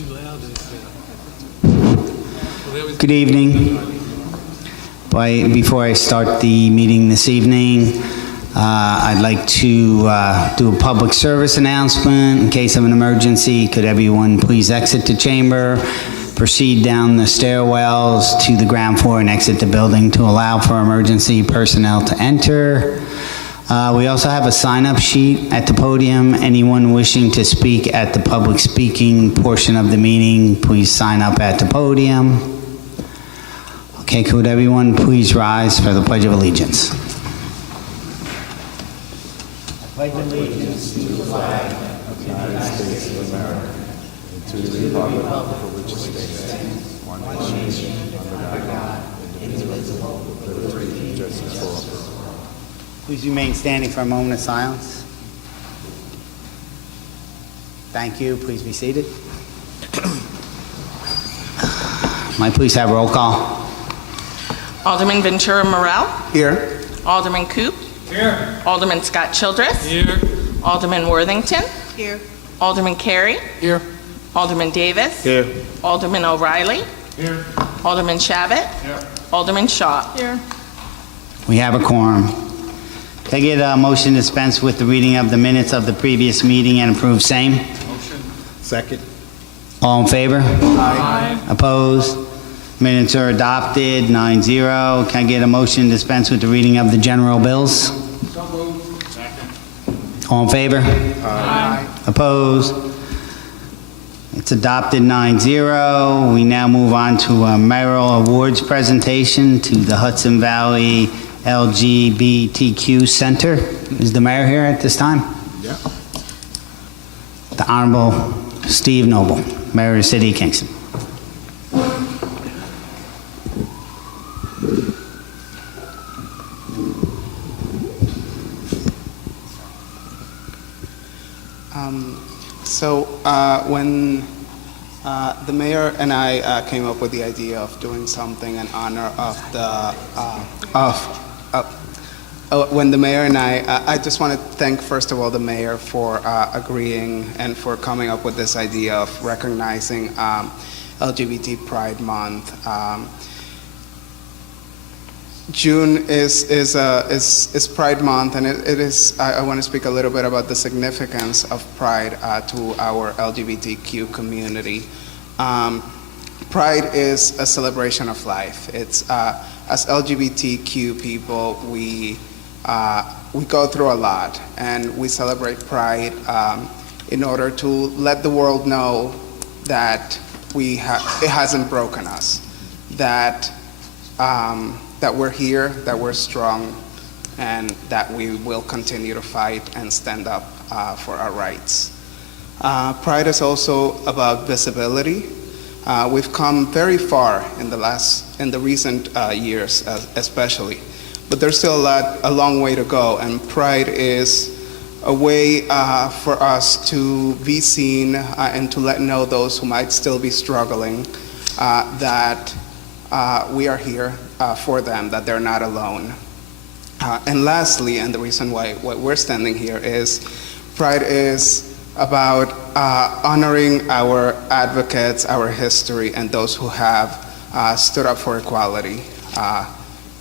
too loud. Good evening. Before I start the meeting this evening, I'd like to do a public service announcement. In case of an emergency, could everyone please exit the chamber, proceed down the stairwells to the ground floor and exit the building to allow for emergency personnel to enter. We also have a sign-up sheet at the podium. Anyone wishing to speak at the public speaking portion of the meeting, please sign up at the podium. Okay, could everyone please rise for the Pledge of Allegiance? I pledge allegiance to the flag of the United States of America and to the republic for which it stands, one nation, under God, indivisible, with liberty and justice for all. Please remain standing for a moment of silence. Thank you. Please be seated. Might please have roll call. Alderman Ventura Morel. Here. Alderman Coop. Here. Alderman Scott Childress. Here. Alderman Worthington. Here. Alderman Carey. Here. Alderman Davis. Here. Alderman O'Reilly. Here. Alderman Shabbat. Here. Alderman Shaw. Here. We have a quorum. Can I get a motion to dispense with the reading of the minutes of the previous meeting and approve same? Motion. Second. All in favor? Aye. Opposed? Minutes are adopted, 9-0. Can I get a motion to dispense with the reading of the general bills? So moved. Second. All in favor? Aye. Opposed? It's adopted 9-0. We now move on to a mayoral awards presentation to the Hudson Valley LGBTQ Center. Is the mayor here at this time? Yeah. The Honorable Steve Noble, Mayor of the City of Kingston. When the mayor and I came up with the idea of doing something in honor of the when the mayor and I just want to thank first of all the mayor for agreeing and for coming up with this idea of recognizing LGBT Pride Month. June is Pride Month, and it is. I want to speak a little bit about the significance of Pride to our LGBTQ community. Pride is a celebration of life. It's as LGBTQ people, we go through a lot, and we celebrate Pride in order to let the world know that it hasn't broken us, that we're here, that we're strong, and that we will continue to fight and stand up for our rights. Pride is also about visibility. We've come very far in the recent years, especially, but there's still a long way to go. And Pride is a way for us to be seen and to let know those who might still be struggling that we are here for them, that they're not alone. And lastly, and the reason why we're standing here is Pride is about honoring our advocates, our history, and those who have stood up for equality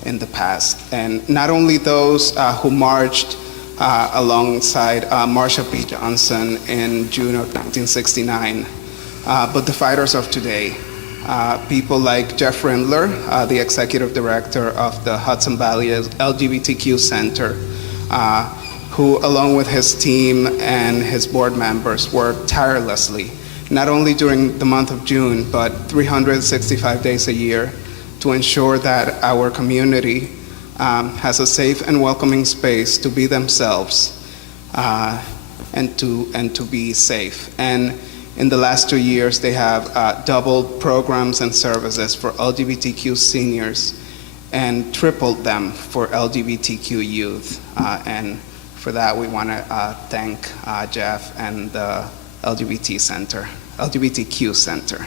in the past. And not only those who marched alongside Marsha P. Johnson in June of 1969, but the fighters of today. People like Jeff Rindler, the executive director of the Hudson Valley LGBTQ Center, who along with his team and his board members work tirelessly, not only during the month of June, but 365 days a year to ensure that our community has a safe and welcoming space to be themselves and to be safe. And in the last 2 years, they have doubled programs and services for LGBTQ seniors and tripled them for LGBTQ youth. And for that, we want to thank Jeff and the LGBTQ Center.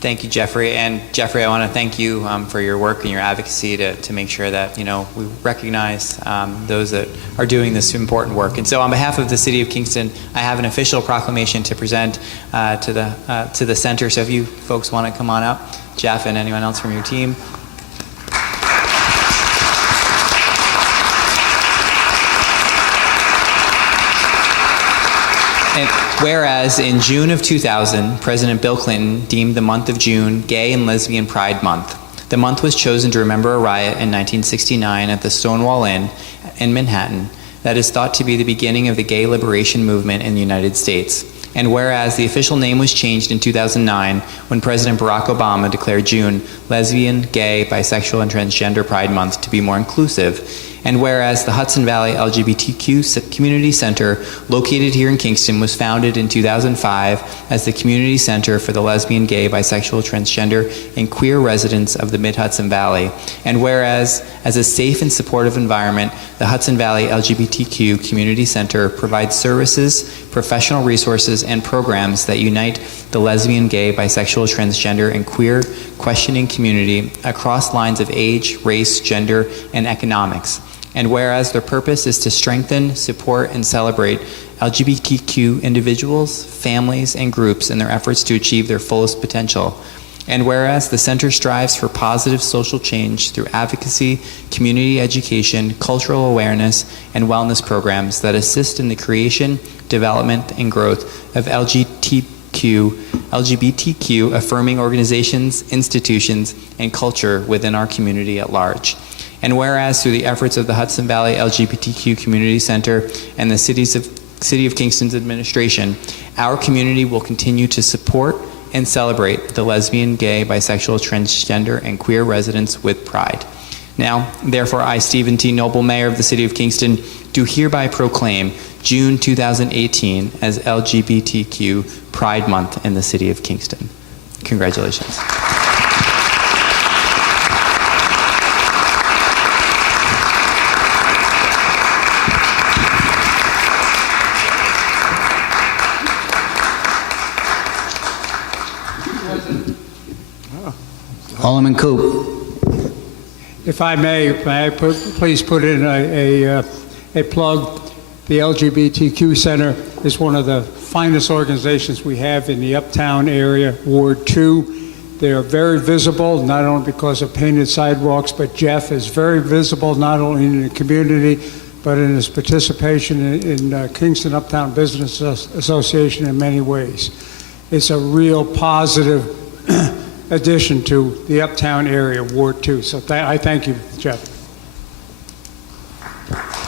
Thank you, Jeffrey. And Jeffrey, I want to thank you for your work and your advocacy to make sure that, we recognize those that are doing this important work. And so on behalf of the City of Kingston, I have an official proclamation to present to the center. So if you folks want to come on up, Jeff and anyone else from your team. And whereas in June of 2000, President Bill Clinton deemed the month of June Gay and Lesbian Pride Month. The month was chosen to remember a riot in 1969 at the Stonewall Inn in Manhattan that is thought to be the beginning of the gay liberation movement in the United States. And whereas the official name was changed in 2009 when President Barack Obama declared June Lesbian, Gay, Bisexual, and Transgender Pride Month to be more inclusive. And whereas the Hudson Valley LGBTQ Community Center, located here in Kingston, was founded in 2005 as the Community Center for the Lesbian, Gay, Bisexual, Transgender, and Queer residents of the Mid-Hudson Valley. And whereas, as a safe and supportive environment, the Hudson Valley LGBTQ Community Center provides services, professional resources, and programs that unite the lesbian, gay, bisexual, transgender, and queer questioning community across lines of age, race, gender, and economics. And whereas their purpose is to strengthen, support, and celebrate LGBTQ individuals, families, and groups in their efforts to achieve their fullest potential. And whereas the center strives for positive social change through advocacy, community education, cultural awareness, and wellness programs that assist in the creation, development, and growth of LGBTQ affirming organizations, institutions, and culture within our community at large. And whereas through the efforts of the Hudson Valley LGBTQ Community Center and the City of Kingston's administration, our community will continue to support and celebrate the lesbian, gay, bisexual, transgender, and queer residents with pride. Now, therefore, I, Stephen T. Noble, Mayor of the City of Kingston, do hereby proclaim June 2018 as LGBTQ Pride Month in the City of Kingston. Congratulations. Alderman Coop. If I may I please put in a plug. The LGBTQ Center is one of the finest organizations we have in the Uptown area, Ward 2. They are very visible, not only because of painted sidewalks, but Jeff is very visible not only in the community, but in his participation in Kingston Uptown Business Association in many ways. It's a real positive addition to the Uptown area, Ward 2. So I thank you, Jeff.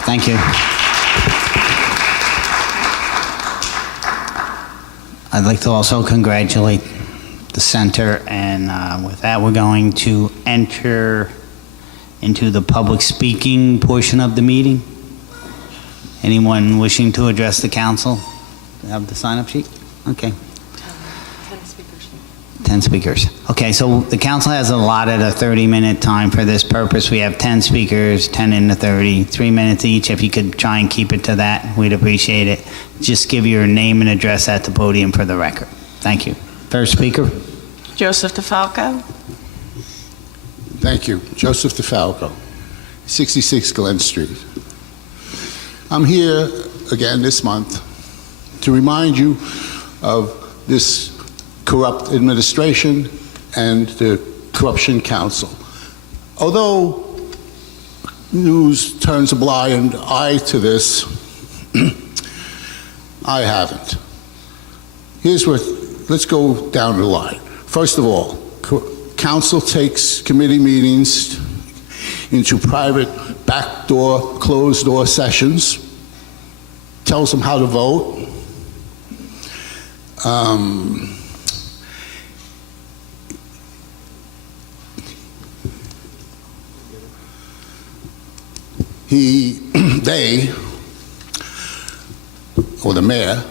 Thank you. I'd like to also congratulate the center, and with that, we're going to enter into the public speaking portion of the meeting. Anyone wishing to address the council? Have the sign-up sheet? Okay. 10 speakers. Okay, so the council has allotted a 30-minute time for this purpose. We have 10 speakers, 10 into 30, 3 minutes each. If you could try and keep it to that, we'd appreciate it. Just give your name and address at the podium for the record. Thank you. First speaker. Joseph DeFalco. Thank you. Joseph DeFalco, 66 Glen Street. I'm here again this month to remind you of this corrupt administration and the Corruption Council. Although news turns a blind eye to this, I haven't. Let's go down the line. First of all, council takes committee meetings into private backdoor, closed-door sessions, tells them how to vote. Or the mayor,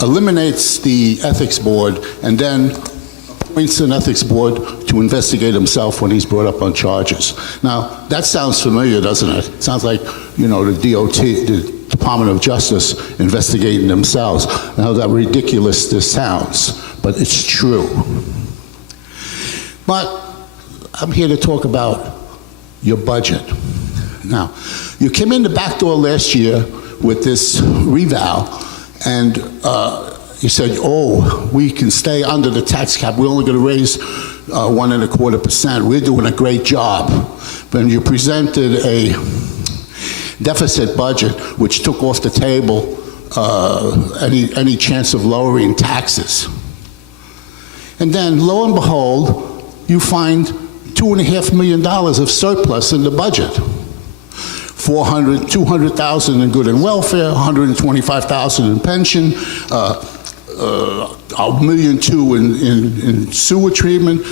eliminates the ethics board and then appoints an ethics board to investigate himself when he's brought up on charges. Now, that sounds familiar, doesn't it? It sounds like, the DOT, the Department of Justice, investigating themselves. Now, how ridiculous this sounds. but it's true. But I'm here to talk about your budget. Now, you came in the back door last year with this reval, and you said, oh, we can stay under the tax cap. We're only going to raise 1.25%. We're doing a great job. But you presented a deficit budget which took off the table any chance of lowering taxes. And then, lo and behold, you find $2.5 million of surplus in the budget. $200,000 in good and welfare, $125,000 in pension, $1.2 million in sewer treatment,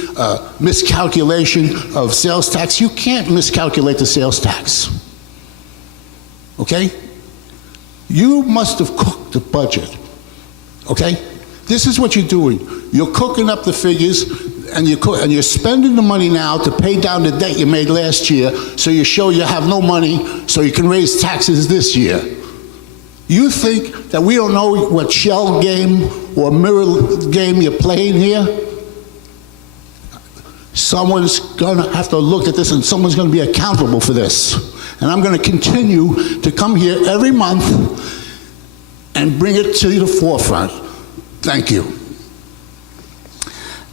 miscalculation of sales tax. You can't miscalculate the sales tax. Okay? You must have cooked the budget. Okay? This is what you're doing. You're cooking up the figures, and you're spending the money now to pay down the debt you made last year, so you show you have no money, so you can raise taxes this year. You think that we don't know what shell game or mirror game you're playing here? Someone's gonna have to look at this, and someone's gonna be accountable for this. And I'm gonna continue to come here every month and bring it to the forefront. Thank you.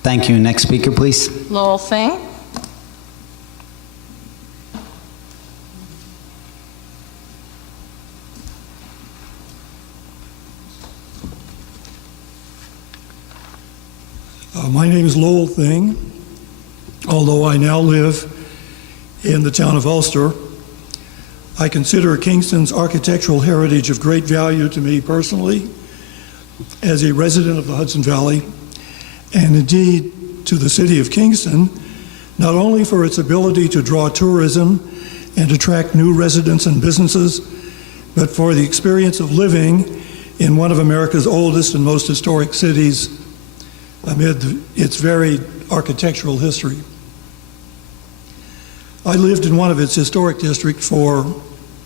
Thank you. Next speaker, please. Lowell Thing. My name is Lowell Thing. Although I now live in the town of Ulster, I consider Kingston's architectural heritage of great value to me personally, as a resident of the Hudson Valley, and indeed to the city of Kingston, not only for its ability to draw tourism and attract new residents and businesses, but for the experience of living in one of America's oldest and most historic cities amid its varied architectural history. I lived in one of its historic districts for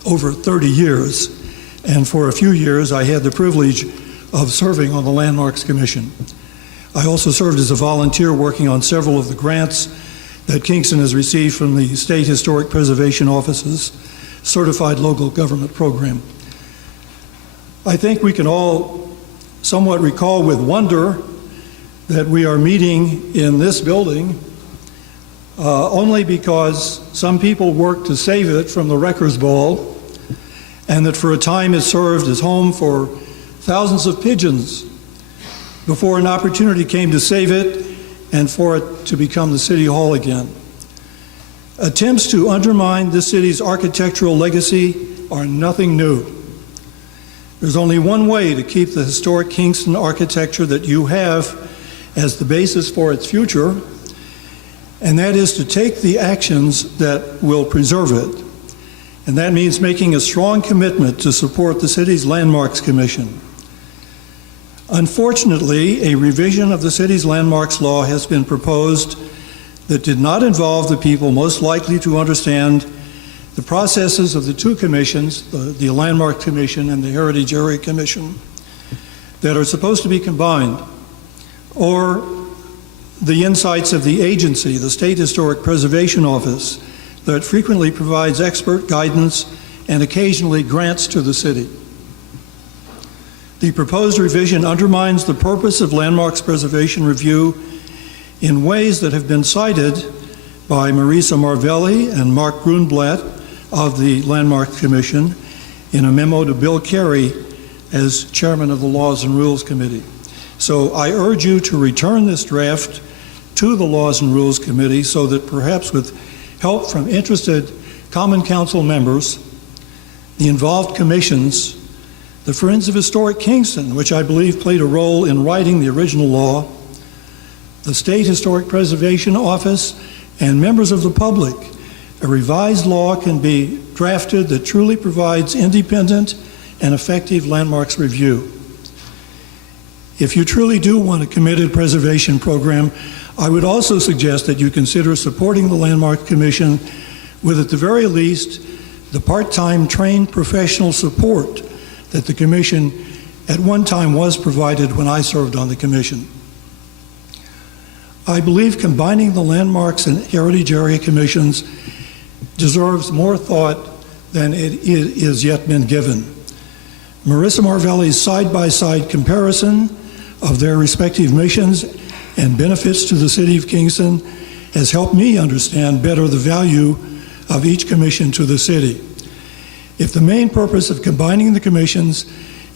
over 30 years, and for a few years I had the privilege of serving on the Landmarks Commission. I also served as a volunteer working on several of the grants that Kingston has received from the State Historic Preservation Office's Certified Local Government Program. I think we can all somewhat recall with wonder that we are meeting in this building only because some people worked to save it from the Wreckers Ball, and that for a time it served as home for thousands of pigeons before an opportunity came to save it and for it to become the City Hall again. Attempts to undermine this city's architectural legacy are nothing new. There's only one way to keep the historic Kingston architecture that you have as the basis for its future, and that is to take the actions that will preserve it. And that means making a strong commitment to support the city's Landmarks Commission. Unfortunately, a revision of the city's landmarks law has been proposed that did not involve the people most likely to understand the processes of the two commissions, the Landmarks Commission and the Heritage Area Commission, that are supposed to be combined, or the insights of the agency, the State Historic Preservation Office, that frequently provides expert guidance and occasionally grants to the city. The proposed revision undermines the purpose of Landmarks Preservation Review in ways that have been cited by Marisa Marvelli and Mark Grunblatt of the Landmarks Commission in a memo to Bill Carey as chairman of the Laws and Rules Committee. So I urge you to return this draft to the Laws and Rules Committee so that perhaps with help from interested Common Council members, the involved commissions, the Friends of Historic Kingston, which I believe played a role in writing the original law, the State Historic Preservation Office, and members of the public, a revised law can be drafted that truly provides independent and effective landmarks review. If you truly do want a committed preservation program, I would also suggest that you consider supporting the Landmarks Commission with, at the very least, the part-time trained professional support that the Commission at one time was provided when I served on the Commission. I believe combining the landmarks and heritage area commissions deserves more thought than it is yet been given. Marissa Marvelli's side-by-side comparison of their respective missions and benefits to the City of Kingston has helped me understand better the value of each commission to the city. If the main purpose of combining the commissions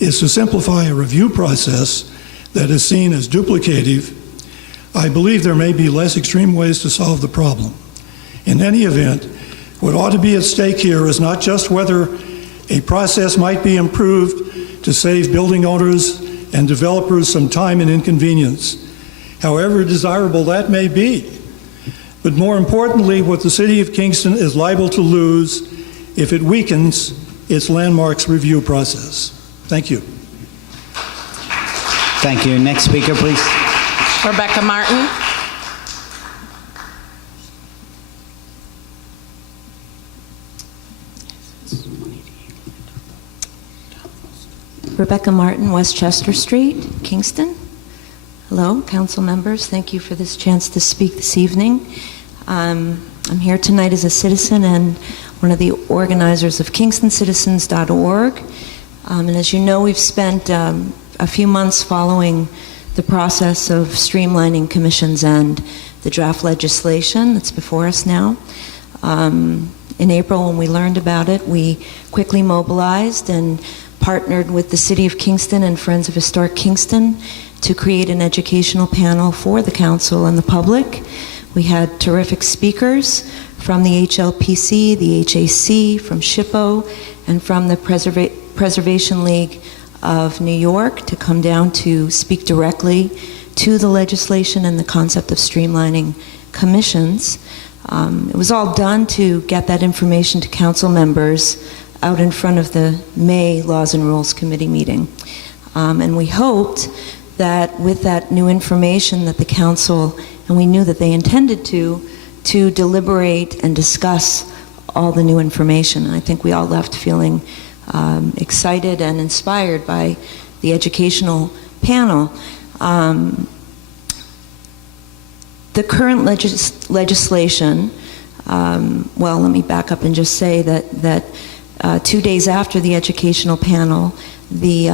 is to simplify a review process that is seen as duplicative, I believe there may be less extreme ways to solve the problem. In any event, what ought to be at stake here is not just whether a process might be improved to save building owners and developers some time and inconvenience, however desirable that may be, but more importantly, what the City of Kingston is liable to lose if it weakens its landmarks review process. Thank you. Thank you. Next speaker, please. Rebecca Martin. Rebecca Martin, Westchester Street, Kingston. Hello, council members. Thank you for this chance to speak this evening. I'm here tonight as a citizen and one of the organizers of KingstonCitizens.org. And as you know, we've spent a few months following the process of streamlining commissions and the draft legislation that's before us now. In April, when we learned about it, we quickly mobilized and partnered with the City of Kingston and Friends of Historic Kingston to create an educational panel for the council and the public. We had terrific speakers from the HLPC, the HAC, from SHPO, and from the Preservation League of New York to come down to speak directly to the legislation and the concept of streamlining commissions. It was all done to get that information to council members out in front of the May Laws and Rules Committee meeting. And we hoped that with that new information that the council, and we knew that they intended to deliberate and discuss all the new information. And I think we all left feeling excited and inspired by the educational panel. The current legislation, well, let me back up and just say that 2 days after the educational panel, the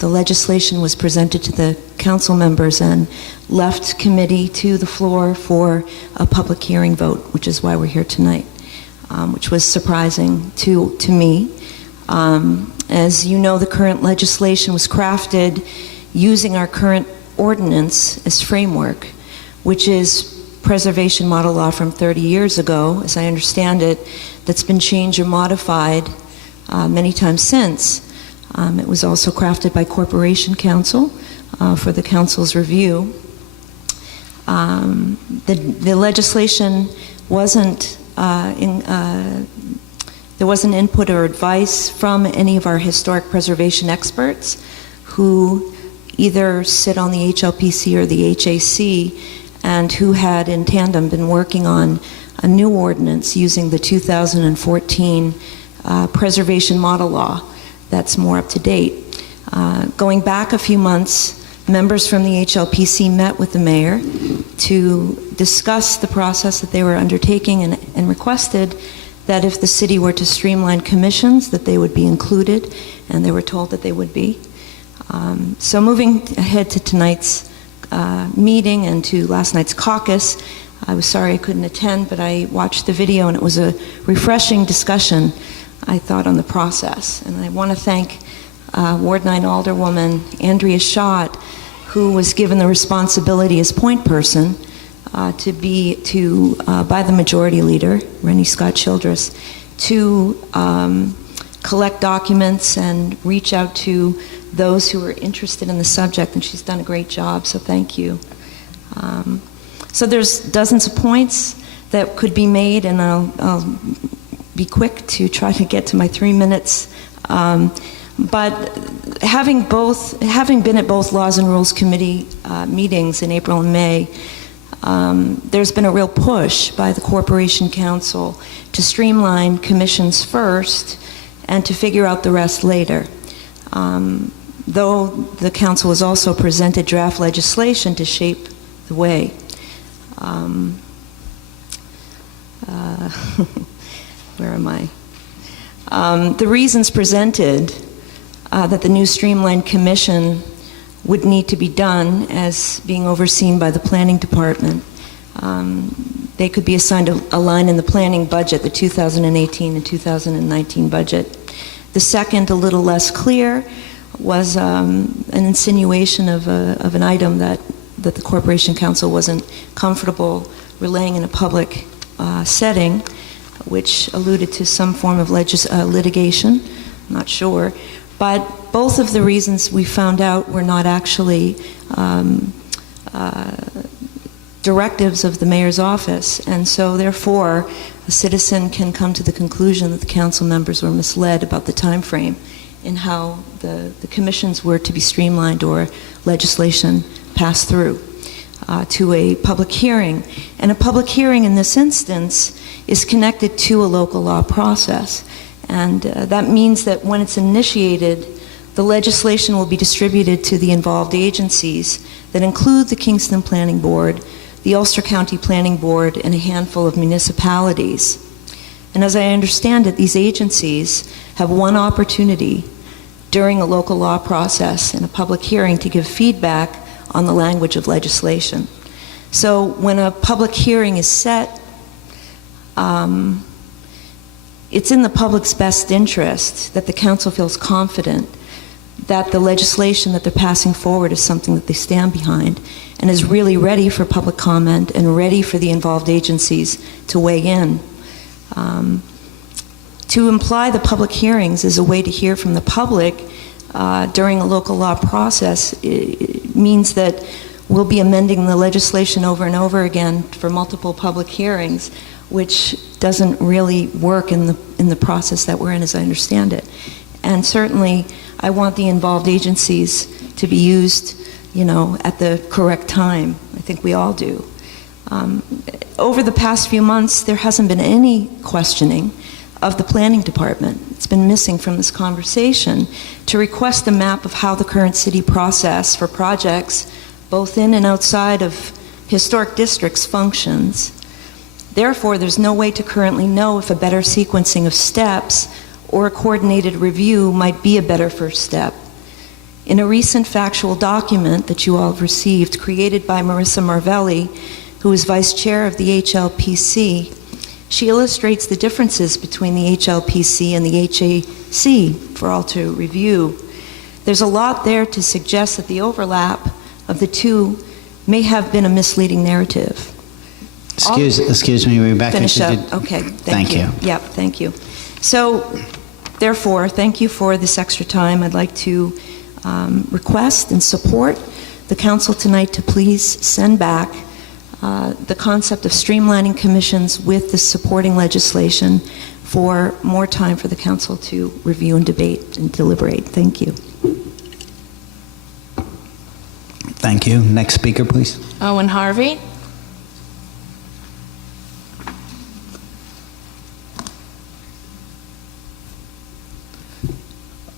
legislation was presented to the council members and left committee to the floor for a public hearing vote, which is why we're here tonight, which was surprising to me. As you know, the current legislation was crafted using our current ordinance as framework, which is preservation model law from 30 years ago, as I understand it, that's been changed or modified many times since. It was also crafted by Corporation Counsel for the council's review. The legislation wasn't there wasn't input or advice from any of our historic preservation experts who either sit on the HLPC or the HAC and who had in tandem been working on a new ordinance using the 2014 preservation model law that's more up to date. Going back a few months, members from the HLPC met with the mayor to discuss the process that they were undertaking and requested that if the city were to streamline commissions, that they would be included, and they were told that they would be. So moving ahead to tonight's meeting and to last night's caucus, I was sorry I couldn't attend, but I watched the video and it was a refreshing discussion, I thought, on the process. And I want to thank Ward 9 Alderwoman Andrea Schott, who was given the responsibility as point person by the majority leader, Rennie Scott Childress, to collect documents and reach out to those who are interested in the subject, and she's done a great job, so thank you. So there's dozens of points that could be made, and I'll be quick to try to get to my 3 minutes. But having been at both Laws and Rules Committee meetings in April and May, there's been a real push by the Corporation Counsel to streamline commissions first and to figure out the rest later. Though the council has also presented draft legislation to shape the way. um, where am I? The reasons presented that the new Streamlined Commission would need to be done as being overseen by the Planning Department. They could be assigned a line in the planning budget, the 2018 and 2019 budget. The second, a little less clear, was an insinuation of an item that the Corporation Council wasn't comfortable relaying in a public setting, which alluded to some form of litigation. I'm not sure. But both of the reasons we found out were not actually directives of the mayor's office, and so therefore a citizen can come to the conclusion that the council members were misled about the time frame in how the commissions were to be streamlined or legislation passed through to a public hearing. And a public hearing in this instance is connected to a local law process, and that means that when it's initiated, the legislation will be distributed to the involved agencies that include the Kingston Planning Board, the Ulster County Planning Board, and a handful of municipalities. And as I understand it, these agencies have one opportunity during a local law process in a public hearing to give feedback on the language of legislation. So when a public hearing is set, it's in the public's best interest that the council feels confident that the legislation that they're passing forward is something that they stand behind and is really ready for public comment and ready for the involved agencies to weigh in. To imply the public hearings is a way to hear from the public during a local law process. It means that we'll be amending the legislation over and over again for multiple public hearings, which doesn't really work in the process that we're in, as I understand it. And certainly, I want the involved agencies to be used, at the correct time. I think we all do. Over the past few months, there hasn't been any questioning of the planning department. It's been missing from this conversation to request a map of how the current city process for projects, both in and outside of historic districts, functions. Therefore, there's no way to currently know if a better sequencing of steps or a coordinated review might be a better first step. In a recent factual document that you all have received, created by Marissa Marvelli, who is vice chair of the HLPC, she illustrates the differences between the HLPC and the HAC for all to review. There's a lot there to suggest that the overlap of the two may have been a misleading narrative. Excuse me, Rebecca. Finish up. Okay, thank you. Yep, thank you. So, therefore, thank you for this extra time. I'd like to request and support the council tonight to please send back the concept of streamlining commissions with the supporting legislation for more time for the council to review and debate and deliberate. Thank you. Thank you. Next speaker, please. Owen Harvey.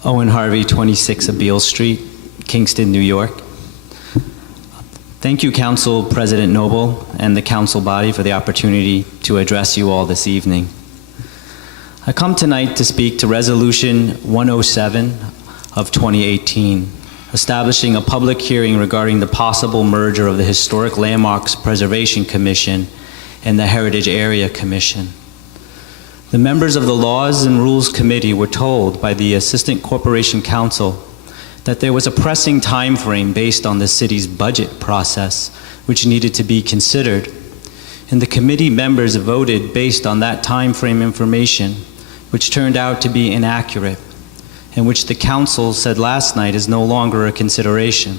Owen Harvey, 26 Abeal Street, Kingston, New York. Thank you, Council President Noble and the council body for the opportunity to address you all this evening. I come tonight to speak to Resolution 107 of 2018, establishing a public hearing regarding the possible merger of the Historic Landmarks Preservation Commission and the Heritage Area Commission. The members of the Laws and Rules Committee were told by the Assistant Corporation Counsel that there was a pressing time frame based on the city's budget process which needed to be considered, and the committee members voted based on that time frame information, which turned out to be inaccurate, and which the council said last night is no longer a consideration.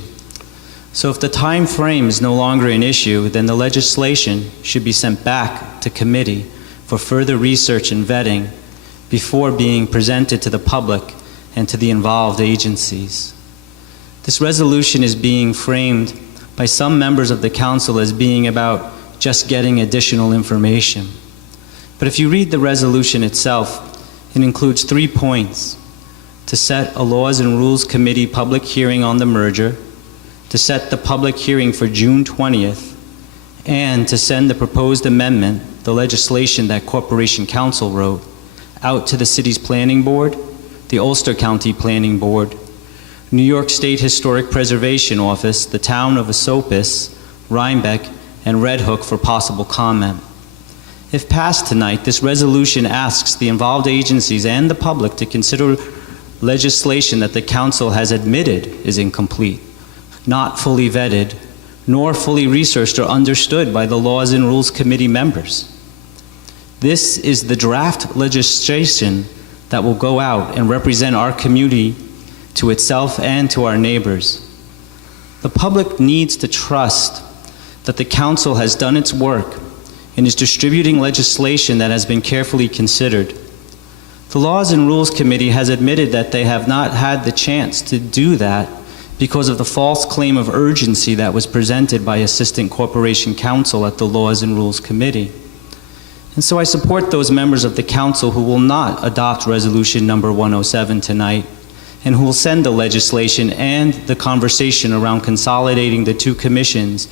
So if the time frame is no longer an issue, then the legislation should be sent back to committee for further research and vetting before being presented to the public and to the involved agencies. This resolution is being framed by some members of the council as being about just getting additional information. But if you read the resolution itself, it includes 3 points: to set a Laws and Rules Committee public hearing on the merger, to set the public hearing for June 20th, and to send the proposed amendment, the legislation that Corporation Council wrote, out to the city's planning board, the Ulster County Planning Board, New York State Historic Preservation Office, the town of Esopus, Rhinebeck, and Red Hook for possible comment. If passed tonight, this resolution asks the involved agencies and the public to consider legislation that the council has admitted is incomplete, not fully vetted, nor fully researched or understood by the Laws and Rules Committee members. This is the draft legislation that will go out and represent our community to itself and to our neighbors. The public needs to trust that the council has done its work and is distributing legislation that has been carefully considered. The Laws and Rules Committee has admitted that they have not had the chance to do that because of the false claim of urgency that was presented by Assistant Corporation Counsel at the Laws and Rules Committee. And so I support those members of the council who will not adopt resolution number 107 tonight, and who will send the legislation and the conversation around consolidating the two commissions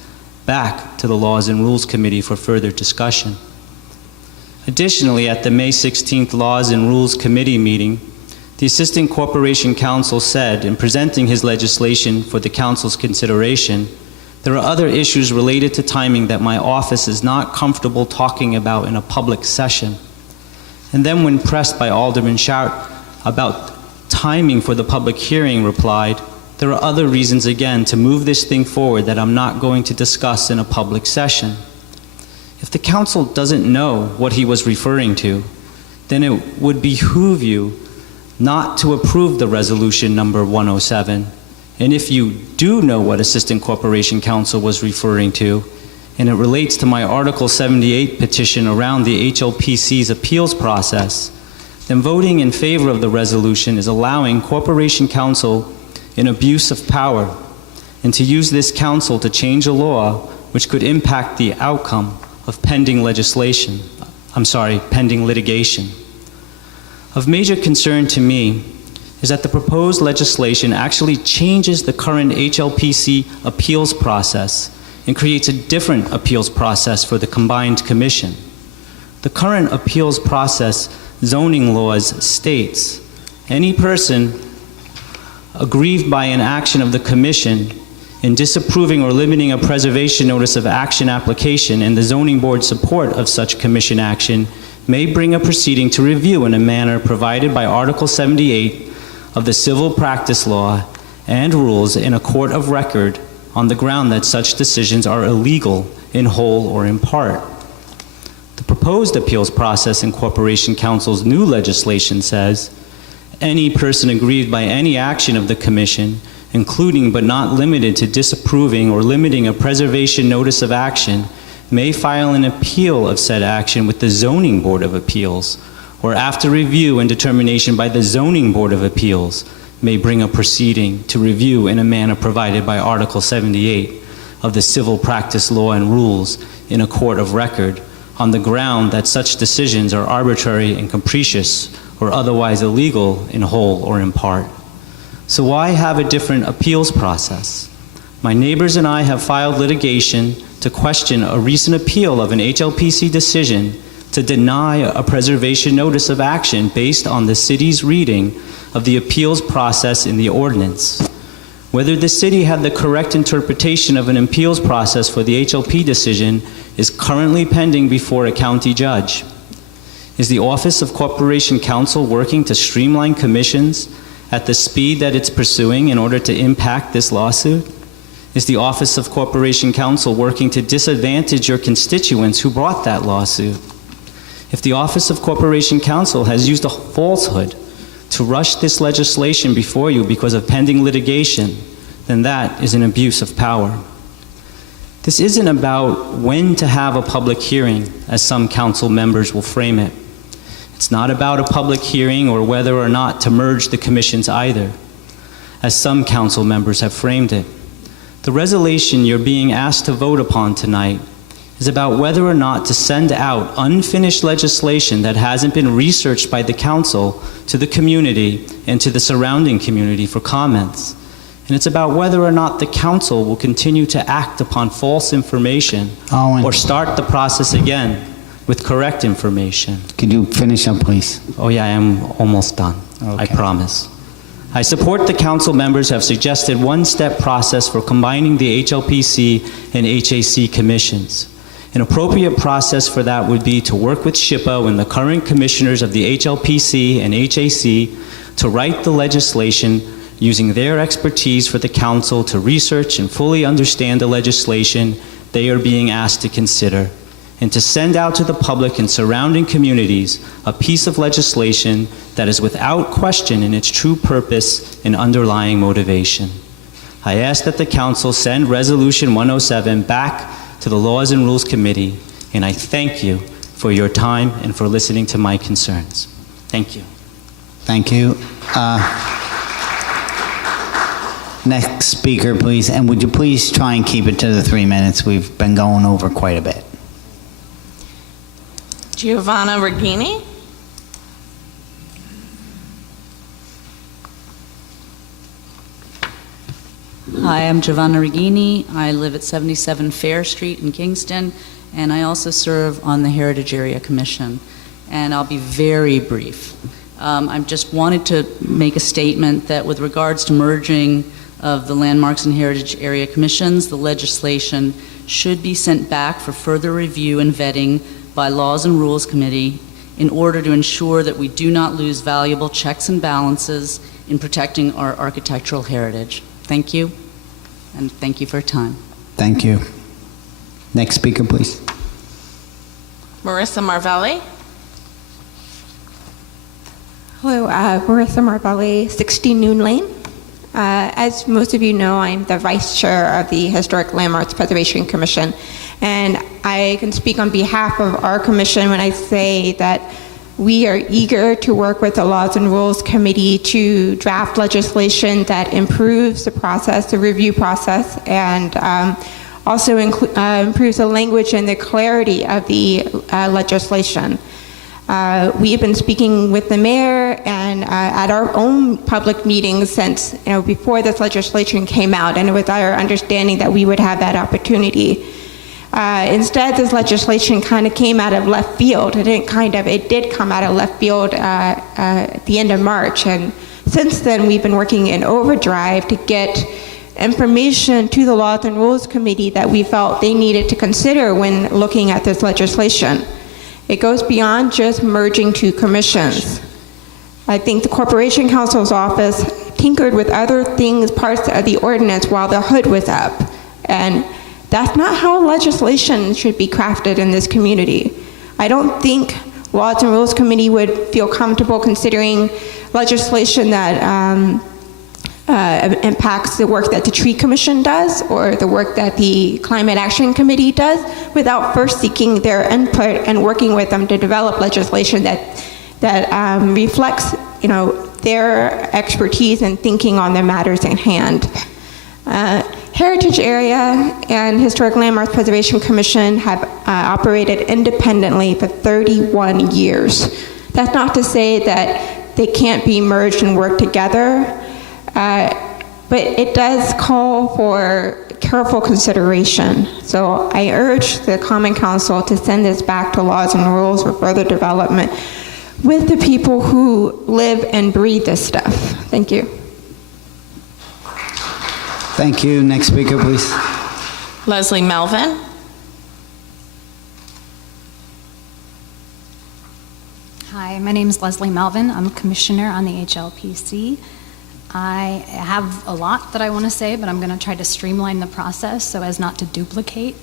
back to the Laws and Rules Committee for further discussion. Additionally, at the May 16th Laws and Rules Committee meeting, the Assistant Corporation Counsel said, in presenting his legislation for the council's consideration, there are other issues related to timing that my office is not comfortable talking about in a public session. And then when pressed by Alderman Shout about timing for the public hearing, replied, there are other reasons again to move this thing forward that I'm not going to discuss in a public session. If the council doesn't know what he was referring to, then it would behoove you not to approve the resolution number 107. And if you do know what Assistant Corporation Counsel was referring to, and it relates to my Article 78 petition around the HLPC's appeals process, then voting in favor of the resolution is allowing Corporation Counsel an abuse of power and to use this council to change a law which could impact the outcome of pending litigation. Of major concern to me is that the proposed legislation actually changes the current HLPC appeals process and creates a different appeals process for the combined commission. The current appeals process zoning laws states any person aggrieved by an action of the commission in disapproving or limiting a preservation notice of action application and the zoning board's support of such commission action may bring a proceeding to review in a manner provided by Article 78 of the Civil Practice Law and rules in a court of record on the ground that such decisions are illegal in whole or in part. The proposed appeals process in Corporation Counsel's new legislation says any person aggrieved by any action of the commission, including but not limited to disapproving or limiting a preservation notice of action, may file an appeal of said action with the Zoning Board of Appeals, or after review and determination by the Zoning Board of Appeals, may bring a proceeding to review in a manner provided by Article 78 of the Civil Practice Law and rules in a court of record on the ground that such decisions are arbitrary and capricious or otherwise illegal in whole or in part. So why have a different appeals process? My neighbors and I have filed litigation to question a recent appeal of an HLPC decision to deny a preservation notice of action based on the city's reading of the appeals process in the ordinance. Whether the city had the correct interpretation of an appeals process for the HLP decision is currently pending before a county judge. Is the Office of Corporation Counsel working to streamline commissions at the speed that it's pursuing in order to impact this lawsuit? Is the Office of Corporation Counsel working to disadvantage your constituents who brought that lawsuit? If the Office of Corporation Counsel has used a falsehood to rush this legislation before you because of pending litigation, then that is an abuse of power. This isn't about when to have a public hearing, as some council members will frame it. It's not about a public hearing or whether or not to merge the commissions either, as some council members have framed it. The resolution you're being asked to vote upon tonight is about whether or not to send out unfinished legislation that hasn't been researched by the council to the community and to the surrounding community for comments. And it's about whether or not the council will continue to act upon false information Owen. or start the process again with correct information. Could you finish up, please? Oh yeah, I am almost done. I Okay. promise. I support the council members who have suggested one-step process for combining the HLPC and HAC commissions. An appropriate process for that would be to work with SHPO and the current commissioners of the HLPC and HAC to write the legislation using their expertise for the council to research and fully understand the legislation they are being asked to consider, and to send out to the public and surrounding communities a piece of legislation that is without question in its true purpose and underlying motivation. I ask that the council send Resolution 107 back to the Laws and Rules Committee, and I thank you for your time and for listening to my concerns. Thank you. Thank you. Next speaker, please. And would you please try and keep it to the 3 minutes? We've been going over quite a bit. Giovanna Regini. Hi, I'm Giovanna Regini. I live at 77 Fair Street in Kingston, and I also serve on the Heritage Area Commission. And I'll be very brief. I just wanted to make a statement that with regards to merging of the Landmarks and Heritage Area Commissions, the legislation should be sent back for further review and vetting by Laws and Rules Committee in order to ensure that we do not lose valuable checks and balances in protecting our architectural heritage. Thank you, and thank you for your time. Thank you. Next speaker, please. Marissa Marvelli. Hello, Marissa Marvelli, 60 Noon Lane. As most of you know, I'm the Vice Chair of the Historic Landmarks Preservation Commission, and I can speak on behalf of our commission when I say that we are eager to work with the Laws and Rules Committee to draft legislation that improves the process, the review process, and also improves the language and the clarity of the legislation. We have been speaking with the mayor and at our own public meetings since before this legislation came out, and it was our understanding that we would have that opportunity. Instead, this legislation kind of came out of left field. It did come out of left field at the end of March, and since then we've been working in overdrive to get information to the Laws and Rules Committee that we felt they needed to consider when looking at this legislation. It goes beyond just merging two commissions. I think the Corporation Counsel's office tinkered with other things, parts of the ordinance while the hood was up. And that's not how legislation should be crafted in this community. I don't think Laws and Rules Committee would feel comfortable considering legislation that impacts the work that the Tree Commission does or the work that the Climate Action Committee does without first seeking their input and working with them to develop legislation that reflects their expertise and thinking on the matters at hand. Heritage Area and Historic Landmarks Preservation Commission have operated independently for 31 years. That's not to say that they can't be merged and work together, but it does call for careful consideration. So I urge the Common Council to send this back to Laws and Rules for further development with the people who live and breathe this stuff. Thank you. Thank you. Next speaker, please. Leslie Melvin. Hi, my name is Leslie Melvin. I'm a commissioner on the HLPC. I have a lot that I want to say, but I'm going to try to streamline the process so as not to duplicate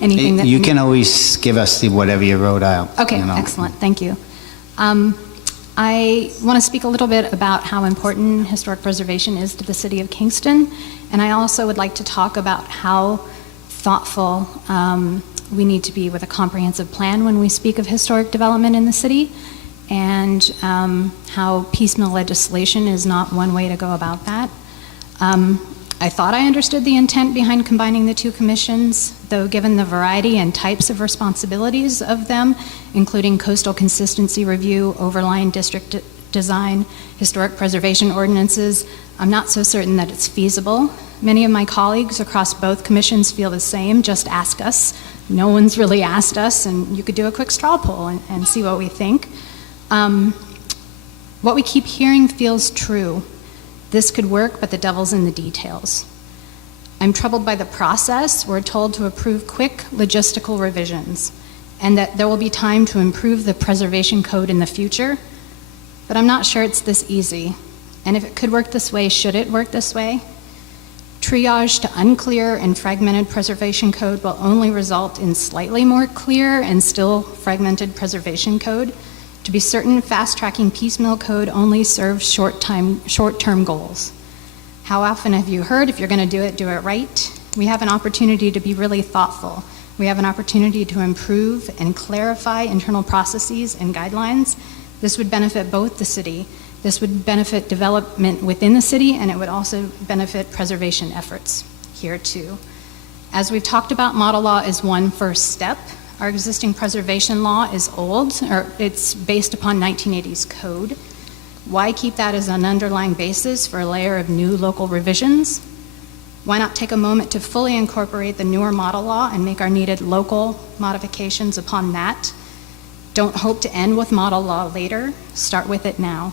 anything that... You can always give us whatever you wrote out. Okay, excellent. Thank you. I want to speak a little bit about how important historic preservation is to the city of Kingston, and I also would like to talk about how thoughtful we need to be with a comprehensive plan when we speak of historic development in the city, and how piecemeal legislation is not one way to go about that. I thought I understood the intent behind combining the two commissions, though given the variety and types of responsibilities of them, including coastal consistency review, overlying district design historic preservation ordinances, I'm not so certain that it's feasible. Many of my colleagues across both commissions feel the same. Just ask us. No one's really asked us, and you could do a quick straw poll and see what we think. What we keep hearing feels true. This could work, but the devil's in the details. I'm troubled by the process. We're told to approve quick logistical revisions and that there will be time to improve the preservation code in the future, but I'm not sure it's this easy. And if it could work this way, should it work this way? Triage to unclear and fragmented preservation code will only result in slightly more clear and still fragmented preservation code. To be certain, fast-tracking piecemeal code only serves short-term goals. How often have you heard, if you're going to do it right? We have an opportunity to be really thoughtful. We have an opportunity to improve and clarify internal processes and guidelines. This would benefit both the city. This would benefit development within the city, and it would also benefit preservation efforts here too. As we've talked about, model law is one first step. Our existing preservation law is old, or it's based upon 1980s code. Why keep that as an underlying basis for a layer of new local revisions? Why not take a moment to fully incorporate the newer model law and make our needed local modifications upon that? Don't hope to end with model law later. Start with it now.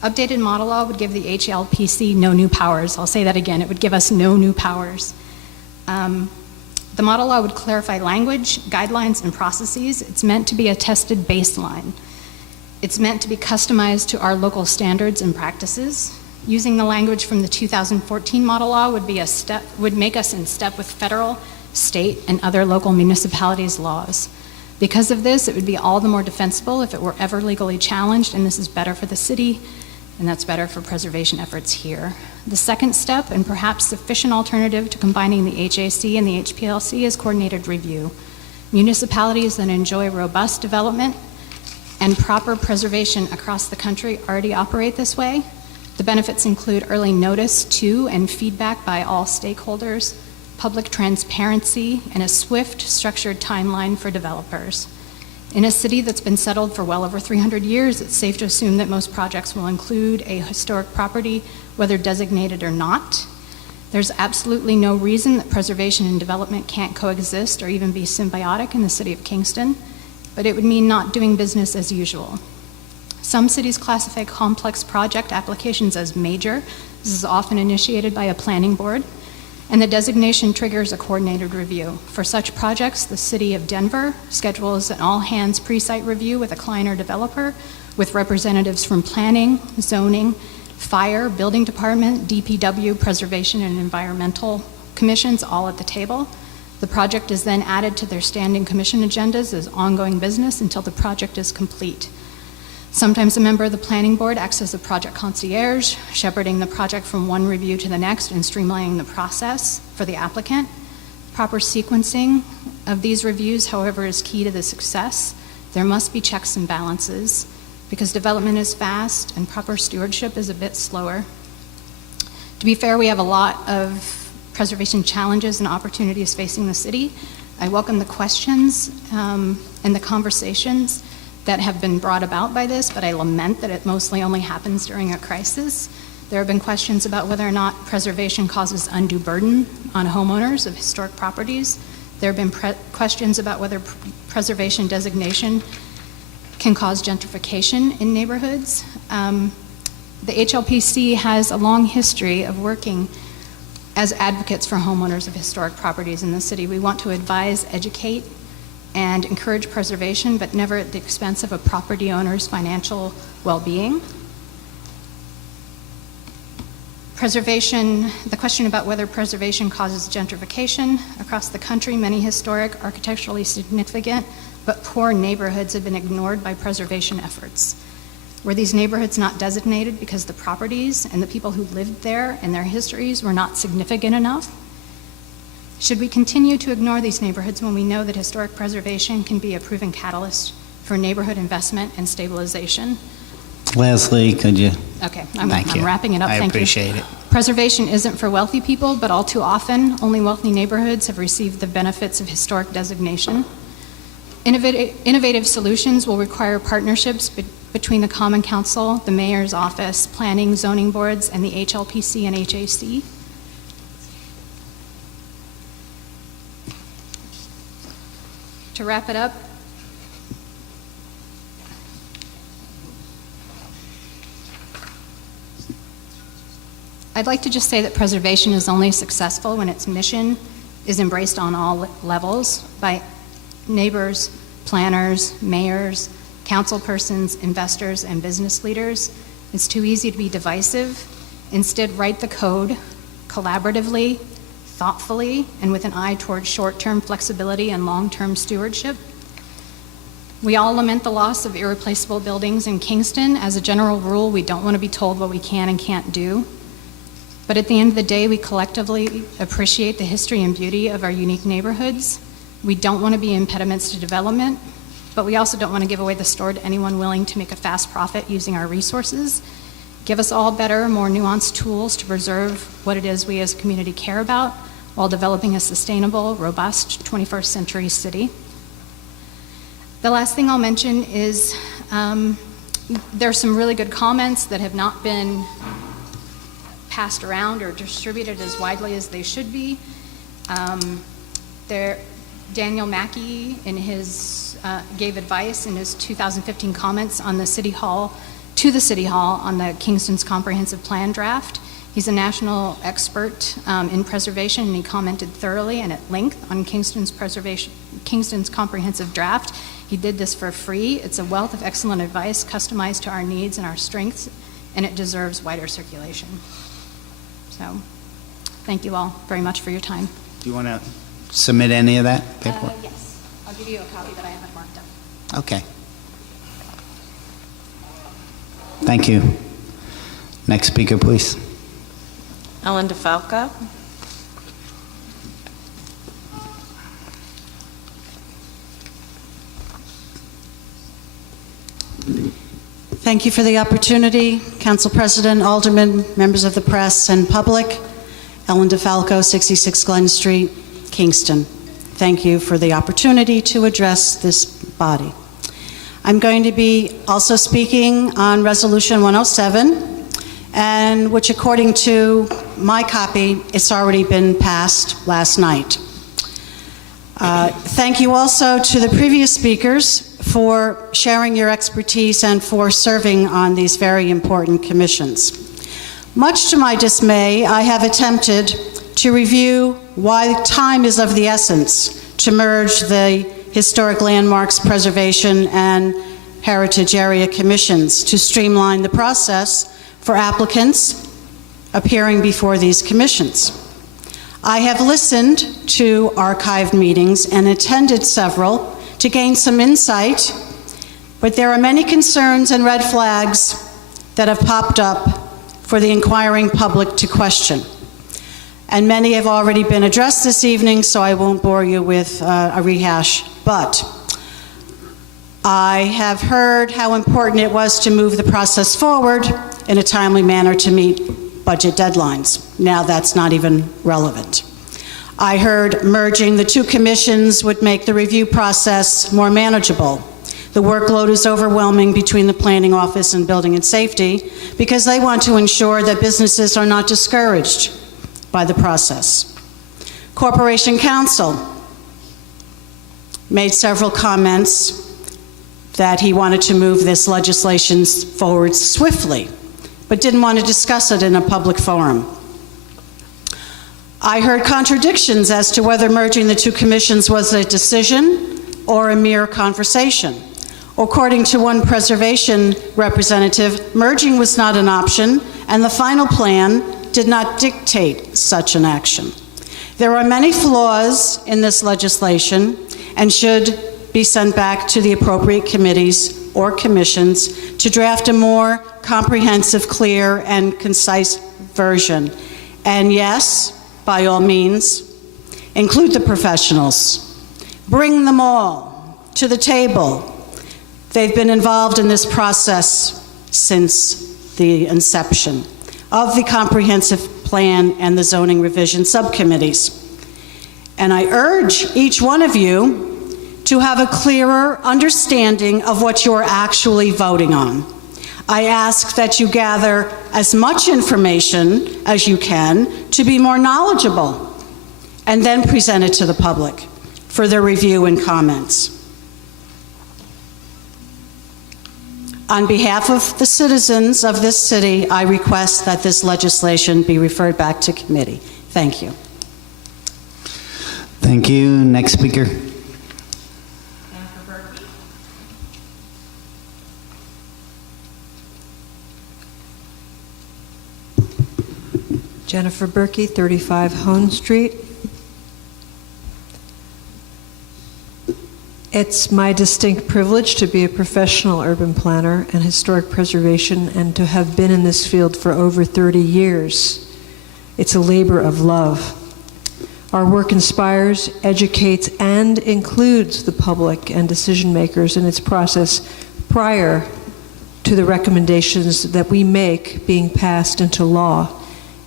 Updated model law would give the HLPC no new powers. I'll say that again. It would give us no new powers. The model law would clarify language, guidelines, and processes. It's meant to be a tested baseline. It's meant to be customized to our local standards and practices. Using the language from the 2014 model law would make us in step with federal, state, and other local municipalities' laws. Because of this, it would be all the more defensible if it were ever legally challenged, and this is better for the city, and that's better for preservation efforts here. The second step, and perhaps sufficient alternative to combining the HAC and the HPLC, is coordinated review. Municipalities that enjoy robust development and proper preservation across the country already operate this way. The benefits include early notice to and feedback by all stakeholders, public transparency, and a swift, structured timeline for developers. In a city that's been settled for well over 300 years, it's safe to assume that most projects will include a historic property, whether designated or not. There's absolutely no reason that preservation and development can't coexist or even be symbiotic in the city of Kingston, but it would mean not doing business as usual. Some cities classify complex project applications as major. This is often initiated by a planning board, and the designation triggers a coordinated review. For such projects, the City of Denver schedules an all-hands pre-site review with a client or developer, with representatives from planning, zoning, fire, building department, DPW, preservation, and environmental commissions all at the table. The project is then added to their standing commission agendas as ongoing business until the project is complete. Sometimes a member of the planning board acts as a project concierge, shepherding the project from one review to the next and streamlining the process for the applicant. Proper sequencing of these reviews, however, is key to the success. There must be checks and balances because development is fast and proper stewardship is a bit slower. To be fair, we have a lot of preservation challenges and opportunities facing the city. I welcome the questions and the conversations that have been brought about by this, but I lament that it mostly only happens during a crisis. There have been questions about whether or not preservation causes undue burden on homeowners of historic properties. There have been questions about whether preservation designation can cause gentrification in neighborhoods. The HLPC has a long history of working as advocates for homeowners of historic properties in the city. We want to advise, educate, and encourage preservation, but never at the expense of a property owner's financial well-being. Preservation, the question about whether preservation causes gentrification across the country, many historic, architecturally significant, but poor neighborhoods have been ignored by preservation efforts. Were these neighborhoods not designated because the properties and the people who lived there and their histories were not significant enough? Should we continue to ignore these neighborhoods when we know that historic preservation can be a proven catalyst for neighborhood investment and stabilization? Leslie, could you? Okay, I'm Thank you. wrapping it up. I Thank you. appreciate it. Preservation isn't for wealthy people, but all too often, only wealthy neighborhoods have received the benefits of historic designation. Innovative solutions will require partnerships between the Common Council, the Mayor's Office, Planning, Zoning Boards, and the HLPC and HAC. To wrap it up, I'd like to just say that preservation is only successful when its mission is embraced on all levels by neighbors, planners, mayors, councilpersons, investors, and business leaders. It's too easy to be divisive. Instead, write the code collaboratively, thoughtfully, and with an eye toward short-term flexibility and long-term stewardship. We all lament the loss of irreplaceable buildings in Kingston. As a general rule, we don't want to be told what we can and can't do. But at the end of the day, we collectively appreciate the history and beauty of our unique neighborhoods. We don't want to be impediments to development, but we also don't want to give away the store to anyone willing to make a fast profit using our resources. Give us all better, more nuanced tools to preserve what it is we as a community care about while developing a sustainable, robust 21st century city. The last thing I'll mention is there's some really good comments that have not been passed around or distributed as widely as they should be. Daniel Mackey gave advice in his 2015 comments on the City Hall on the Kingston's comprehensive plan draft. He's a national expert in preservation, and he commented thoroughly and at length on Kingston's comprehensive draft. He did this for free. It's a wealth of excellent advice customized to our needs and our strengths, and it deserves wider circulation. So, thank you all very much for your time. Do you want to submit any of that paperwork? Yes, I'll give you a copy that I haven't marked up. Okay. Thank you. Next speaker, please. Ellen DeFalco. Thank you for the opportunity, Council President, Aldermen, members of the press, and public. Ellen DeFalco, 66 Glen Street, Kingston. Thank you for the opportunity to address this body. I'm going to be also speaking on Resolution 107, and which, according to my copy, it's already been passed last night. Thank you also to the previous speakers for sharing your expertise and for serving on these very important commissions. Much to my dismay, I have attempted to review why time is of the essence to merge the Historic Landmarks Preservation and Heritage Area Commissions to streamline the process for applicants appearing before these commissions. I have listened to archived meetings and attended several to gain some insight, but there are many concerns and red flags that have popped up for the inquiring public to question. And many have already been addressed this evening, so I won't bore you with a rehash. But I have heard how important it was to move the process forward in a timely manner to meet budget deadlines. Now that's not even relevant. I heard merging the two commissions would make the review process more manageable. The workload is overwhelming between the Planning Office and Building and Safety because they want to ensure that businesses are not discouraged by the process. Corporation Counsel made several comments that he wanted to move this legislation forward swiftly, but didn't want to discuss it in a public forum. I heard contradictions as to whether merging the two commissions was a decision or a mere conversation. According to one preservation representative, merging was not an option, and the final plan did not dictate such an action. There are many flaws in this legislation and should be sent back to the appropriate committees or commissions to draft a more comprehensive, clear, and concise version. And yes, by all means, include the professionals. Bring them all to the table. They've been involved in this process since the inception of the comprehensive plan and the zoning revision subcommittees. And I urge each one of you to have a clearer understanding of what you're actually voting on. I ask that you gather as much information as you can to be more knowledgeable, and then present it to the public for their review and comments. On behalf of the citizens of this city, I request that this legislation be referred back to committee. Thank you. Thank you. Next speaker. Jennifer Berkey, 35 Hone Street. It's my distinct privilege to be a professional urban planner and historic preservation and to have been in this field for over 30 years. It's a labor of love. Our work inspires, educates, and includes the public and decision makers in its process prior to the recommendations that we make being passed into law,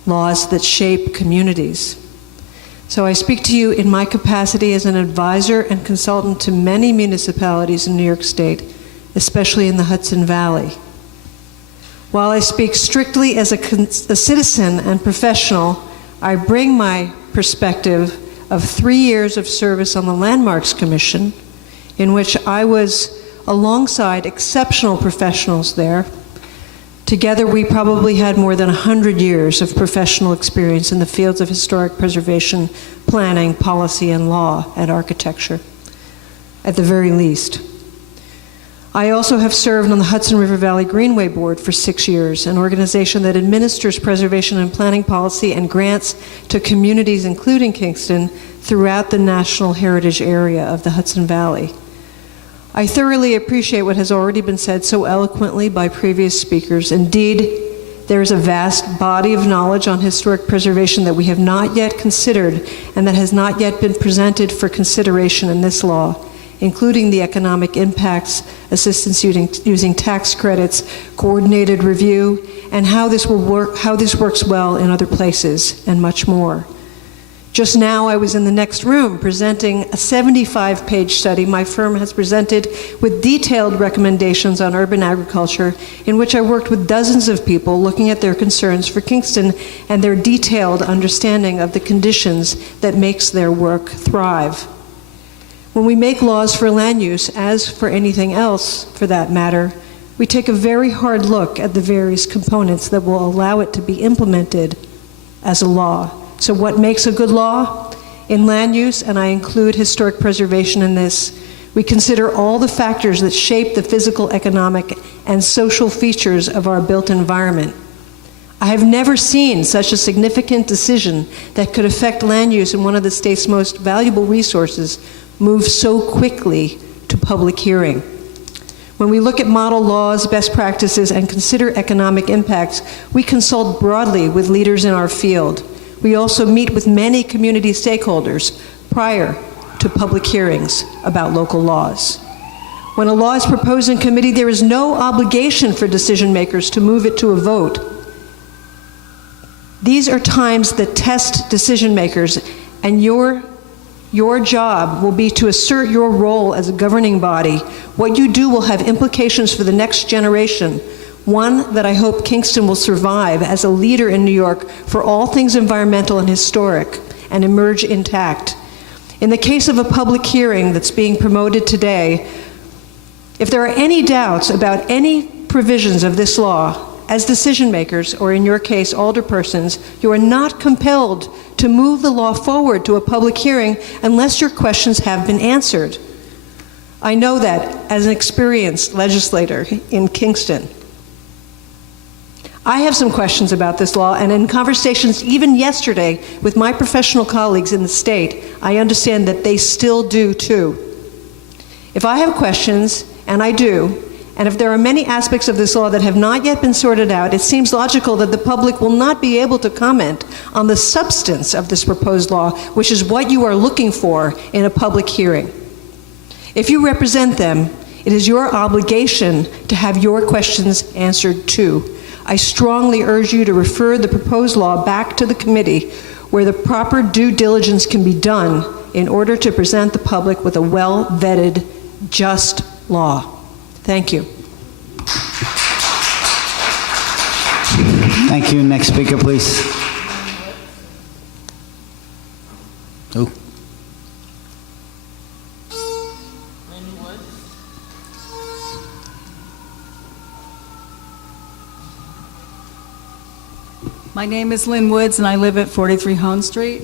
laws that shape communities. So I speak to you in my capacity as an advisor and consultant to many municipalities in New York State, especially in the Hudson Valley. While I speak strictly as a citizen and professional, I bring my perspective of 3 years of service on the Landmarks Commission, in which I was alongside exceptional professionals there. Together, we probably had more than 100 years of professional experience in the fields of historic preservation, planning, policy, and law, and architecture, at the very least. I also have served on the Hudson River Valley Greenway Board for 6 years, an organization that administers preservation and planning policy and grants to communities, including Kingston, throughout the National Heritage Area of the Hudson Valley. I thoroughly appreciate what has already been said so eloquently by previous speakers. Indeed, there is a vast body of knowledge on historic preservation that we have not yet considered and that has not yet been presented for consideration in this law, including the economic impacts, assistance using tax credits, coordinated review, and how this works well in other places, and much more. Just now, I was in the next room presenting a 75-page study my firm has presented with detailed recommendations on urban agriculture, in which I worked with dozens of people looking at their concerns for Kingston and their detailed understanding of the conditions that makes their work thrive. When we make laws for land use, as for anything else for that matter, we take a very hard look at the various components that will allow it to be implemented as a law. So what makes a good law? In land use, and I include historic preservation in this, we consider all the factors that shape the physical, economic, and social features of our built environment. I have never seen such a significant decision that could affect land use in one of the state's most valuable resources move so quickly to public hearing. When we look at model laws, best practices, and consider economic impacts, we consult broadly with leaders in our field. We also meet with many community stakeholders prior to public hearings about local laws. When a law is proposed in committee, there is no obligation for decision makers to move it to a vote. These are times that test decision makers, and your job will be to assert your role as a governing body. What you do will have implications for the next generation, one that I hope Kingston will survive as a leader in New York for all things environmental and historic and emerge intact. In the case of a public hearing that's being promoted today, if there are any doubts about any provisions of this law, as decision makers, or in your case, alderpersons, you are not compelled to move the law forward to a public hearing unless your questions have been answered. I know that as an experienced legislator in Kingston. I have some questions about this law, and in conversations even yesterday with my professional colleagues in the state, I understand that they still do too. If I have questions, and I do, and if there are many aspects of this law that have not yet been sorted out, it seems logical that the public will not be able to comment on the substance of this proposed law, which is what you are looking for in a public hearing. If you represent them, it is your obligation to have your questions answered too. I strongly urge you to refer the proposed law back to the committee where the proper due diligence can be done in order to present the public with a well-vetted, just law. Thank you. Thank you. Next speaker, please. Oh. My name is Lynn Woods, and I live at 43 Hone Street.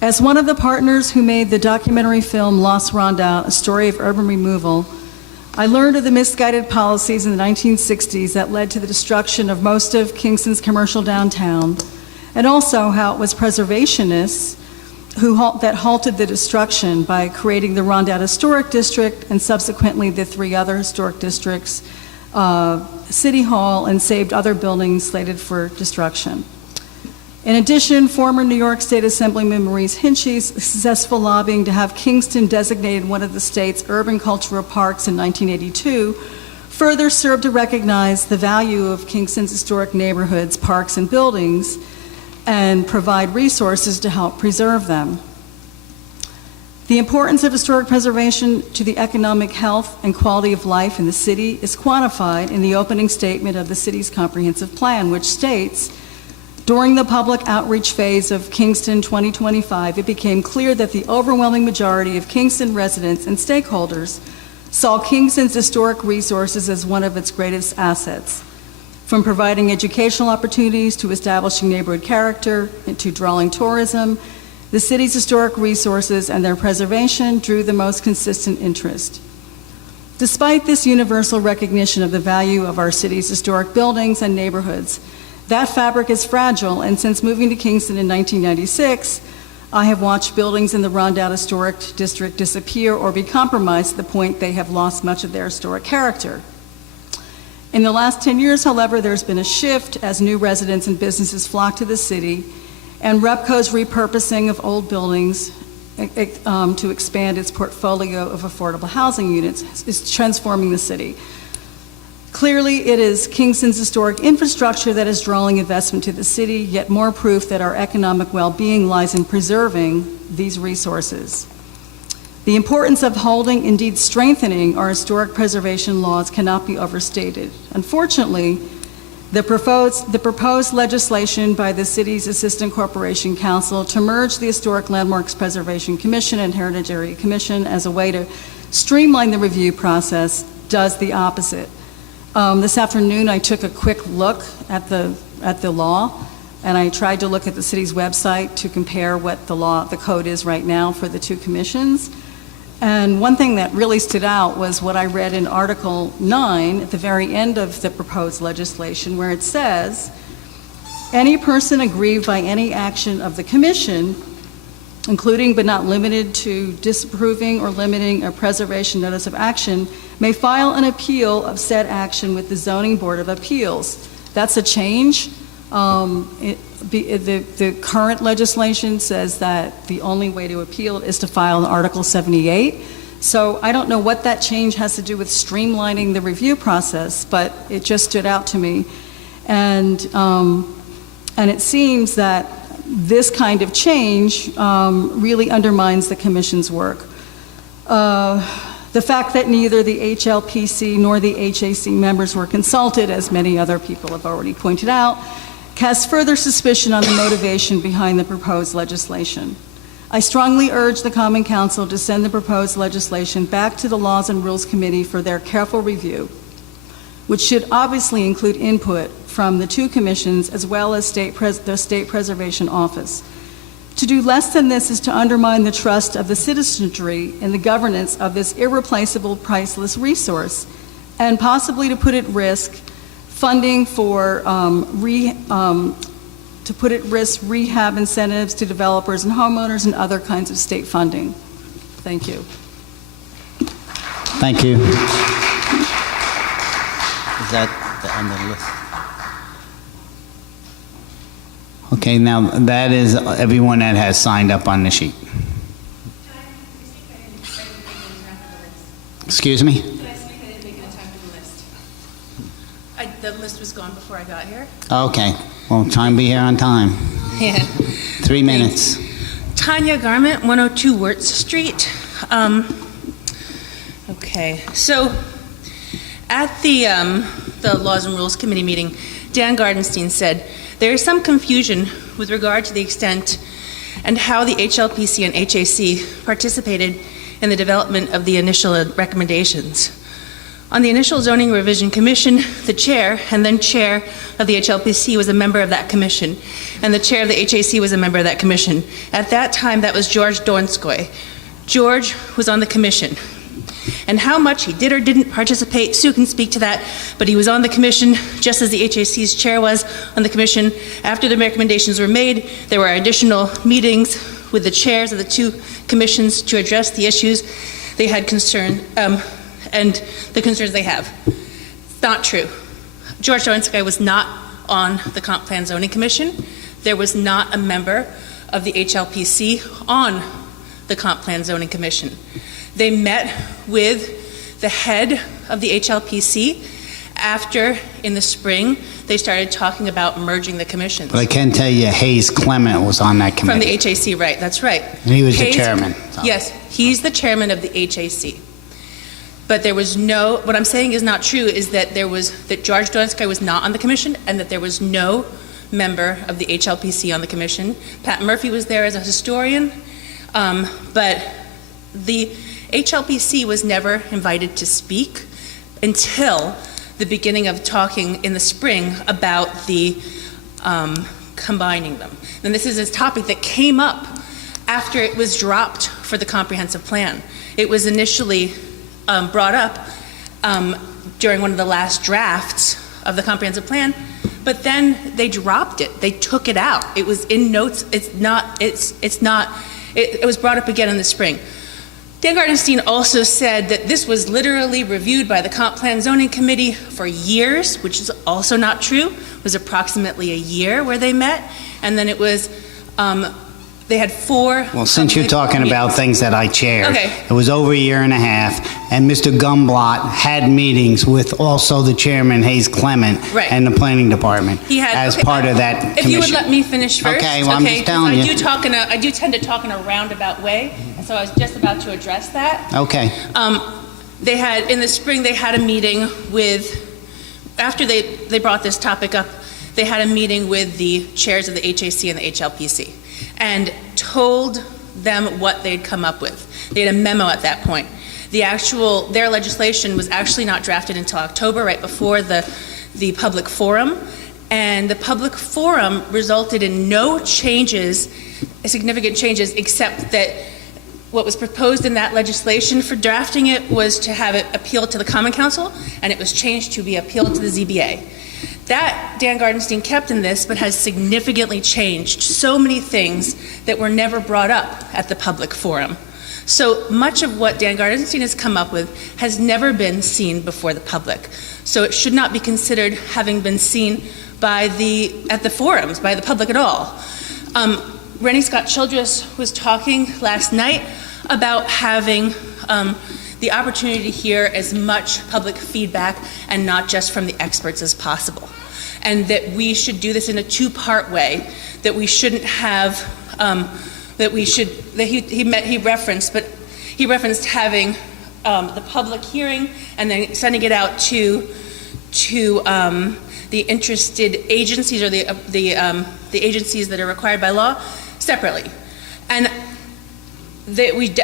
As one of the partners who made the documentary film Lost Rondout, A Story of Urban Removal, I learned of the misguided policies in the 1960s that led to the destruction of most of Kingston's commercial downtown, and also how it was preservationists that halted the destruction by creating the Rondout Historic District and subsequently the 3 other historic districts, City Hall, and saved other buildings slated for destruction. In addition, former New York State Assemblyman Maurice Hinchey's successful lobbying to have Kingston designated one of the state's urban cultural parks in 1982 further served to recognize the value of Kingston's historic neighborhoods, parks, and buildings, and provide resources to help preserve them. The importance of historic preservation to the economic health and quality of life in the city is quantified in the opening statement of the city's comprehensive plan, which states, during the public outreach phase of Kingston 2025, it became clear that the overwhelming majority of Kingston residents and stakeholders saw Kingston's historic resources as one of its greatest assets. From providing educational opportunities to establishing neighborhood character and to drawing tourism, the city's historic resources and their preservation drew the most consistent interest. Despite this universal recognition of the value of our city's historic buildings and neighborhoods, that fabric is fragile, and since moving to Kingston in 1996, I have watched buildings in the Rondout Historic District disappear or be compromised to the point they have lost much of their historic character. In the last 10 years, however, there's been a shift as new residents and businesses flock to the city, and REPCO's repurposing of old buildings to expand its portfolio of affordable housing units is transforming the city. Clearly, it is Kingston's historic infrastructure that is drawing investment to the city, yet more proof that our economic well-being lies in preserving these resources. The importance of holding, indeed strengthening, our historic preservation laws cannot be overstated. Unfortunately, the proposed legislation by the city's Assistant Corporation Council to merge the Historic Landmarks Preservation Commission and Heritage Area Commission as a way to streamline the review process does the opposite. This afternoon, I took a quick look at the law, and I tried to look at the city's website to compare what the code is right now for the two commissions. And one thing that really stood out was what I read in Article 9 at the very end of the proposed legislation, where it says, any person aggrieved by any action of the commission, including but not limited to disapproving or limiting a preservation notice of action, may file an appeal of said action with the Zoning Board of Appeals. That's a change. The current legislation says that the only way to appeal it is to file an Article 78. So I don't know what that change has to do with streamlining the review process, but it just stood out to me. And it seems that this kind of change really undermines the Commission's work. The fact that neither the HLPC nor the HAC members were consulted, as many other people have already pointed out, casts further suspicion on the motivation behind the proposed legislation. I strongly urge the Common Council to send the proposed legislation back to the Laws and Rules Committee for their careful review, which should obviously include input from the two commissions as well as the State Preservation Office. To do less than this is to undermine the trust of the citizenry in the governance of this irreplaceable, priceless resource, and possibly to put at risk funding for rehab incentives to developers and homeowners and other kinds of state funding. Thank you. Thank you. Is that the end of the list? Okay, now that is everyone that has signed up on the sheet. Excuse me? Did I speak? I didn't make it in time for the list. The list was gone before I got here. Okay, well, try and be here on time. Yeah. 3 minutes. Tanya Garment, 102 Wirtz Street. Okay, so at the Laws and Rules Committee meeting, Dan Gardenstein said, there is some confusion with regard to the extent and how the HLPC and HAC participated in the development of the initial recommendations. On the initial Zoning Revision Commission, the chair and then chair of the HLPC was a member of that commission, and the chair of the HAC was a member of that commission. At that time, that was George Donskoy. George was on the commission. And how much he did or didn't participate, Sue can speak to that, but he was on the commission just as the HAC's chair was on the commission. After the recommendations were made, there were additional meetings with the chairs of the two commissions to address the issues they had concern, and the concerns they have. Not true. George Donskoy was not on the Comp Plan Zoning Commission. There was not a member of the HLPC on the Comp Plan Zoning Commission. They met with the head of the HLPC after, in the spring, they started talking about merging the commissions. But I can tell you, Hayes Clement was on that From committee. the HAC, right, that's right. And he was the chairman. so. Yes, he's the chairman of the HAC. But there was no, what I'm saying is not true, is that that George Donskoy was not on the commission and that there was no member of the HLPC on the commission. Pat Murphy was there as a historian, but the HLPC was never invited to speak until the beginning of talking in the spring about the combining them. And this is a topic that came up after it was dropped for the comprehensive plan. It was initially brought up during one of the last drafts of the comprehensive plan, but then they dropped it. They took it out. It was in notes. It was brought up again in the spring. Dan Gardenstein also said that this was literally reviewed by the Comp Plan Zoning Committee for years, which is also not true. It was approximately a year where they met, and then it was, they had 4. Well, since you're talking about things that I chaired, Okay. it was over a year and a half, and Mr. Gumblot had meetings with also the chairman, Hayes Clement, Right. and the planning department He had, as okay, part of that commission. If you would let me finish first. Okay, well, I'm just telling you. I do tend to talk in a roundabout way, and so I was just about to address that. Okay. They had, in the spring, they had a meeting with, after they brought this topic up, they had a meeting with the chairs of the HAC and the HLPC and told them what they'd come up with. They had a memo at that point. Their legislation was actually not drafted until October, right before the public forum, and the public forum resulted in no changes, significant changes, except that what was proposed in that legislation for drafting it was to have it appealed to the Common Council, and it was changed to be appealed to the ZBA. That Dan Gardenstein kept in this, but has significantly changed so many things that were never brought up at the public forum. So much of what Dan Gardenstein has come up with has never been seen before the public. So it should not be considered having been seen at the forums, by the public at all. Rennie Scott Childress was talking last night about having the opportunity to hear as much public feedback and not just from the experts as possible. And that we should do this in a 2-part way, that we shouldn't have, he referenced having the public hearing and then sending it out to the interested agencies or the agencies that are required by law separately. And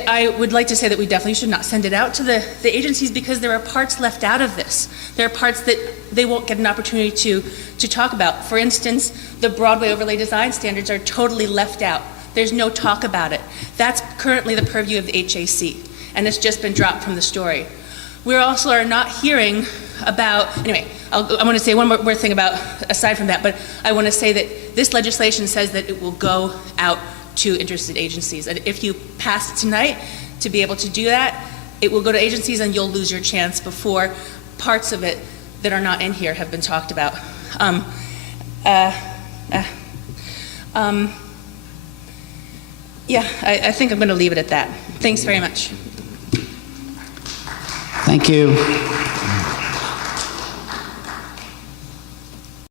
I would like to say that we definitely should not send it out to the agencies because there are parts left out of this. There are parts that they won't get an opportunity to talk about. For instance, the Broadway overlay design standards are totally left out. There's no talk about it. That's currently the purview of the HAC, and it's just been dropped from the story. We also are not hearing about, anyway, I want to say one more thing about, aside from that, but I want to say that this legislation says that it will go out to interested agencies. And if you pass it tonight to be able to do that, it will go to agencies and you'll lose your chance before parts of it that are not in here have been talked about. Yeah, I think I'm going to leave it at that. Thanks very much. Thank you.